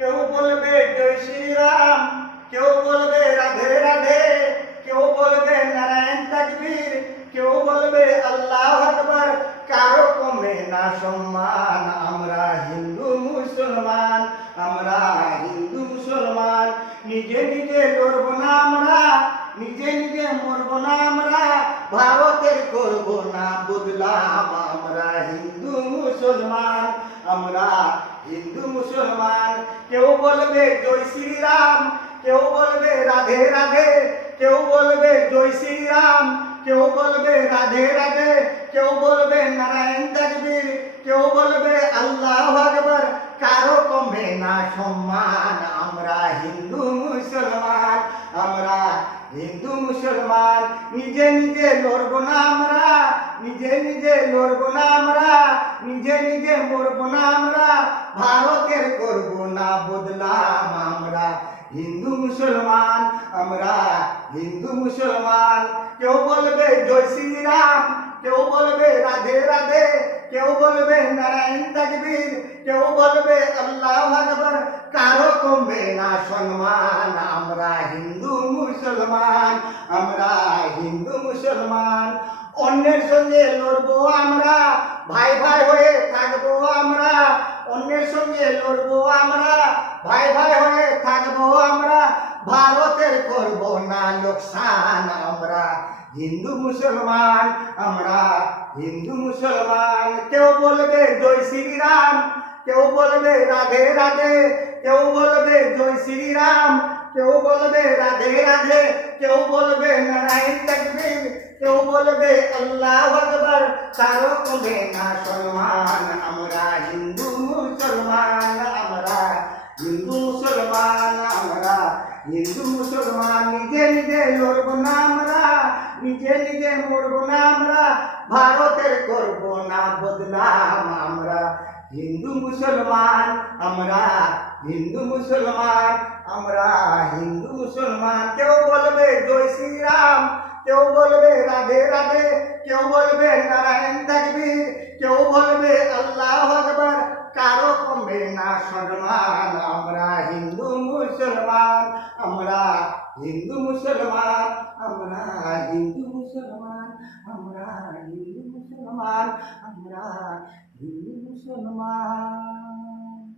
কেউ বলবে জয় শ্রীরাম, কেউ বলবে রাধে রাধে, কেউ বলবে নারায়ণ তাকবীর, কেউ বলবে আল্লাহু আকবার। কারো কমে না সম্মান। আমরা হিন্দু মুসলমান, আমরা হিন্দু মুসলমান। নিজে নিজে লড়ব না আমরা, নিজে নিজে মরব না আমরা। ভারতের করব না বদলাম। আমরা হিন্দু মুসলমান, আমরা হিন্দু মুসলমান। কেউ বলবে জয় শ্রীরাম, কেউ বলবে রাধে রাধে, কেউ বলবে জয় শ্রীরাম, কেউ বলবে রাধে রাধে, কেউ বলবে নারায়ণ তাকবীর, কেউ বলবে আল্লাহু আকবার। কারো কমে না সম্মান। আমরা হিন্দু মুসলমান, আমরা হিন্দু মুসলমান। নিজে নিজে লড়ব না আমরা, নিজে নিজে লড়ব না আমরা, নিজে নিজে মরব না আমরা। ভারতের করব না বদলাম। আমরা হিন্দু মুসলমান, আমরা হিন্দু মুসলমান। কেউ বলবে জয় শ্রীরাম, কেউ বলবে রাধে রাধে, কেউ বলবে নারায়ণ তাকবীর, কেউ বলবে আল্লাহু আকবার। কারো কমবে না সম্মান। আমরা হিন্দু মুসলমান, আমরা হিন্দু মুসলমান। অন্যের সঙ্গে লড়বো আমরা, ভাই ভাই হয়ে থাকবো আমরা। অন্যের সঙ্গে লড়বো আমরা, ভাই ভাই হয়ে থাকবো আমরা। ভারতের করব না লোকসান। আমরা হিন্দু মুসলমান, আমরা হিন্দু মুসলমান। কেউ বলবে জয় শ্রীরাম, কেউ বলবে রাধে রাধে, কেউ বলবে জয় শ্রীরাম, কেউ বলবে রাধে রাধে, কেউ বলবে নারায়ণ তাকবীর, কেউ বলবে আল্লাহু আকবার। কারো কমে না সম্মান। আমরা হিন্দু মুসলমান, আমরা হিন্দু মুসলমান, আমরা হিন্দু মুসলমান। নিজে নিজে লড়ব না আমরা, নিজে নিজে মরব না আমরা। ভারতের করব না বদলাম। আমরা হিন্দু মুসলমান, আমরা হিন্দু মুসলমান, আমরা হিন্দু মুসলমান। কেউ বলবে জয় শ্রীরাম, কেউ বলবে রাধে রাধে, কেউ বলবে নারায়ণ তাকবীর, কেউ বলবে আল্লাহু আকবার। কারো কমবে না সম্মান। আমরা হিন্দু মুসলমান, আমরা হিন্দু মুসলমান, আমরা হিন্দু মুসলমান, আমরা হিন্দু মুসলমান, আমরা হিন্দু মুসলমান।